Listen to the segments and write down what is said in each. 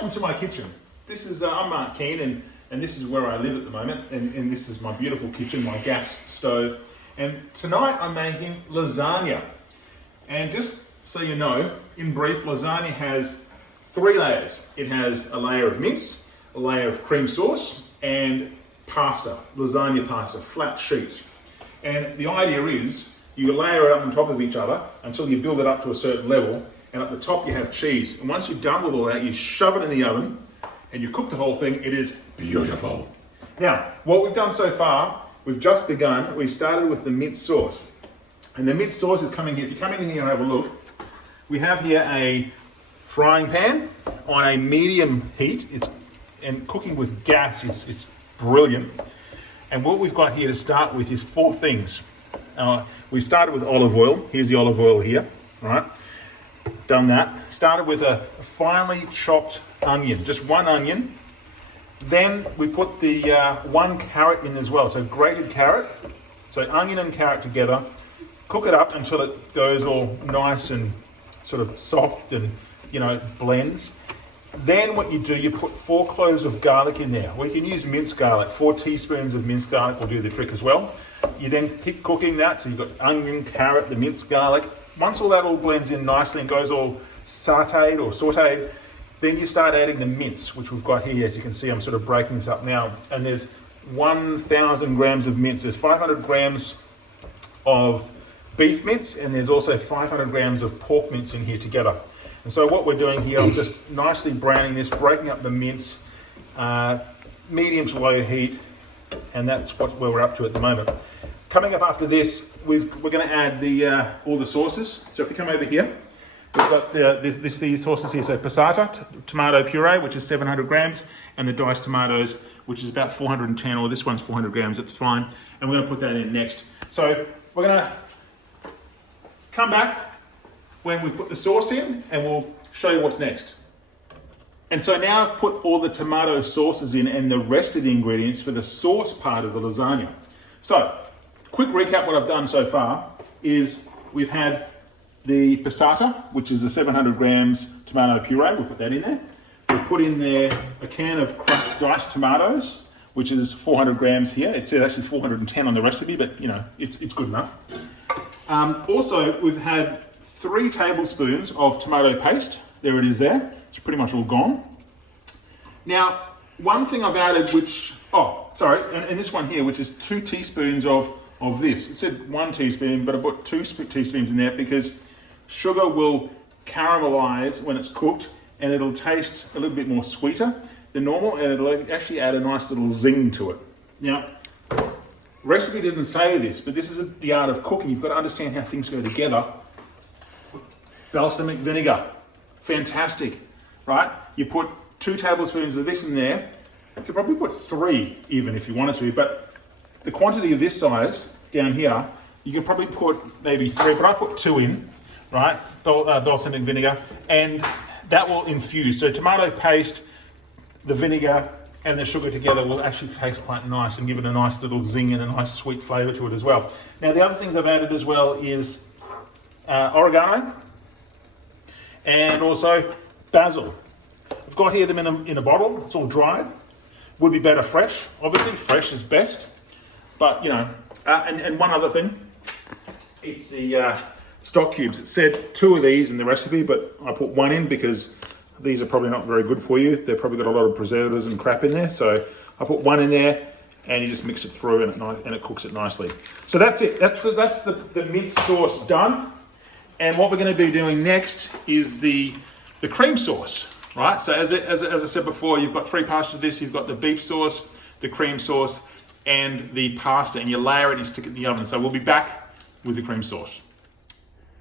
welcome to my kitchen. This is, I'm Mark Keane, and this is where I live at the moment, and this is my beautiful kitchen, my gas stove. And tonight I'm making lasagna. And just so you know, in brief, lasagna has 3 layers. It has a layer of mince, a layer of cream sauce, and pasta, lasagna pasta, flat sheets. And the idea is you layer it up on top of each other until you build it up to a certain level, and at the top you have cheese. And once you're done with all that, you shove it in the oven and you cook the whole thing. It is beautiful. Now, what we've done so far, we've just begun. We started with the mince sauce. And the mince sauce is coming here. If you come in here and have a look, we have here a frying pan on a medium heat. And cooking with gas is brilliant. And what we've got here to start with is 4 things. We've started with olive oil. Here's the olive oil here, right? Done that. Started with a finely chopped onion, just 1 onion. Then we put the 1 carrot in as well, so grated carrot. So onion and carrot together. Cook it up until it goes all nice and sort of soft and, blends. Then what you do, you put 4 cloves of garlic in there. We can use minced garlic. 4 teaspoons of minced garlic will do the trick as well. You then keep cooking that, so you've got onion, carrot, the minced garlic. Once all that all blends in nicely and goes all sauteed, then you start adding the mince, which we've got here. As you can see, I'm sort of breaking this up now. And there's 1,000 grams of mince. There's 500 grams of beef mince, and there's also 500 grams of pork mince in here together. And so what we're doing here, I'm just nicely browning this, breaking up the mince, medium to low heat, and that's where we're up to at the moment. Coming up after this, we're going to add all the sauces. So if you come over here, we've got these sauces here. So passata, tomato puree, which is 700 grams, and the diced tomatoes, which is about 410, or this one's 400 grams, it's fine. And we're going to put that in next. So we're going to come back when we put the sauce in, and we'll show you what's next. And so now I've put all the tomato sauces in and the rest of the ingredients for the sauce part of the lasagna. So, quick recap what I've done so far is we've had the passata, which is the 700 grams tomato puree. We'll put that in there. We've put in there a can of crushed diced tomatoes, which is 400 grams here. It says actually 410 on the recipe, but it's good enough. Also, we've had 3 tablespoons of tomato paste. There it is there. It's pretty much all gone. Now, one thing I've added, and this one here, which is 2 teaspoons of this. It said 1 teaspoon, but I put 2 teaspoons in there because sugar will caramelize when it's cooked, and it'll taste a little bit more sweeter than normal, and it'll actually add a nice little zing to it. Now, recipe didn't say this, but this is the art of cooking. You've got to understand how things go together. Balsamic vinegar, fantastic, right? You put 2 tablespoons of this in there. You could probably put 3 even if you wanted to, but the quantity of this size down here, you could probably put maybe 3, but I put 2 in, right? Balsamic vinegar, and that will infuse. So tomato paste, the vinegar, and the sugar together will actually taste quite nice and give it a nice little zing and a nice sweet flavour to it as well. Now the other things I've added as well is oregano, and also basil. I've got here them in a bottle. It's all dried. Would be better fresh. Obviously, fresh is best. But and one other thing, it's the stock cubes. It said 2 of these in the recipe, but I put 1 in because these are probably not very good for you. They've probably got a lot of preservatives and crap in there. So I put 1 in there, and you just mix it through, and it cooks it nicely. So that's it. That's the mince sauce done. And what we're going to be doing next is the cream sauce, right? So as I said before, you've got 3 parts to this. You've got the beef sauce, the cream sauce, and the pasta, and you layer it and you stick it in the oven. So we'll be back with the cream sauce.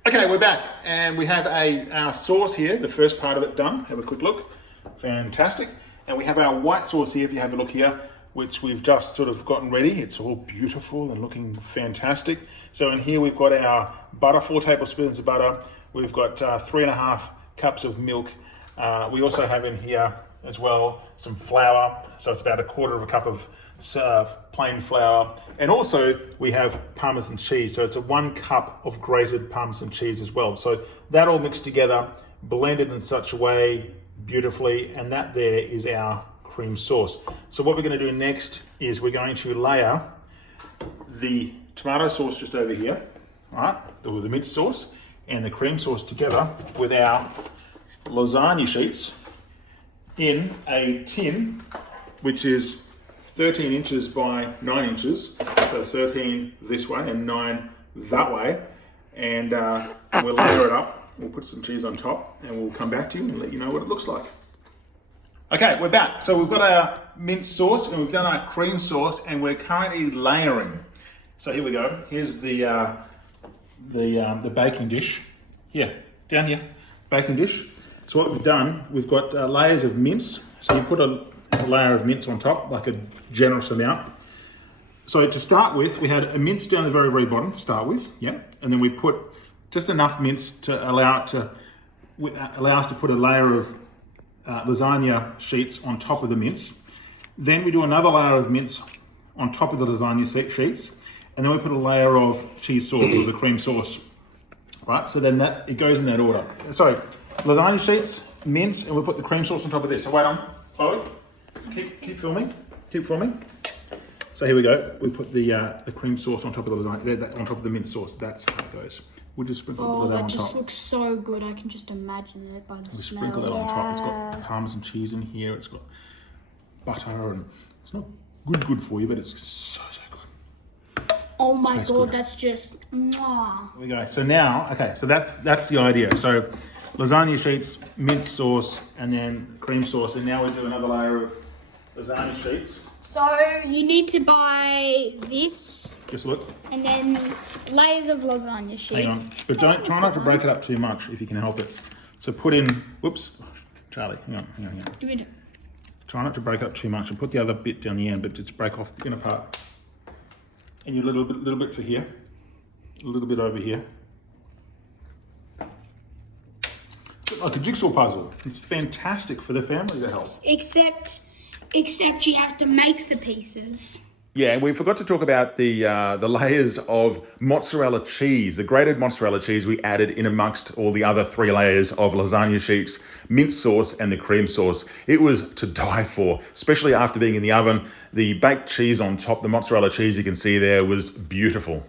Okay, we're back, and we have our sauce here, the first part of it done. Have a quick look. Fantastic. And we have our white sauce here, if you have a look here, which we've just sort of gotten ready. It's all beautiful and looking fantastic. So in here we've got our butter, 4 tablespoons of butter. We've got 3.5 cups of milk. We also have in here as well some flour. So it's about 1/4 cup of plain flour. And also we have Parmesan cheese. So it's 1 cup of grated Parmesan cheese as well. So that all mixed together, blended in such a way, beautifully, and that there is our cream sauce. So what we're going to do next is we're going to layer the tomato sauce just over here, all right, with the mint sauce and the cream sauce together with our lasagna sheets in a tin, which is 13 inches by 9 inches. So 13 this way and 9 that way. And we'll layer it up. We'll put some cheese on top and we'll come back to you and let you know what it looks like. Okay, we're back. So we've got our mint sauce and we've done our cream sauce and we're currently layering. So here we go. Here's the baking dish. Here, down here, baking dish. So what we've done, we've got layers of mince. So you put a layer of mince on top, like a generous amount. So to start with, we had a mince down the very, very bottom to start with, yeah, and then we put just enough mince to allow us to put a layer of lasagna sheets on top of the mince. Then we do another layer of mince on top of the lasagna sheets, and then we put a layer of cheese sauce or the cream sauce, right? So then it goes in that order. Sorry, lasagna sheets, mince, and we'll put the cream sauce on top of this. So wait on, Chloe, keep filming. So here we go. We put the cream sauce on top of the lasagna, on top of the mint sauce. That's how it goes. We'll just sprinkle that on top. That just looks so good. I can just imagine it by the smell. Sprinkle that on top. It's got Parmesan cheese in here. It's got butter, and it's not good for you, but it's so good. Oh my god, that's just mwah. There we go. So now, okay, so that's the idea. So lasagna sheets, mint sauce, and then cream sauce, and now we do another layer of lasagna sheets. So you need to buy this. Just look. And then layers of lasagna sheets. Hang on, but try not to break it up too much if you can help it. So put in, whoops, Charlie, hang on. Do it. Try not to break it up too much and put the other bit down the end, but just break off the inner part. And you little bit for here, a little bit over here. Like a jigsaw puzzle. It's fantastic for the family to help. Except you have to make the pieces. Yeah, and we forgot to talk about the layers of mozzarella cheese, the grated mozzarella cheese we added in amongst all the other 3 layers of lasagna sheets, mint sauce and the cream sauce. It was to die for, especially after being in the oven. The baked cheese on top, the mozzarella cheese you can see there, was beautiful.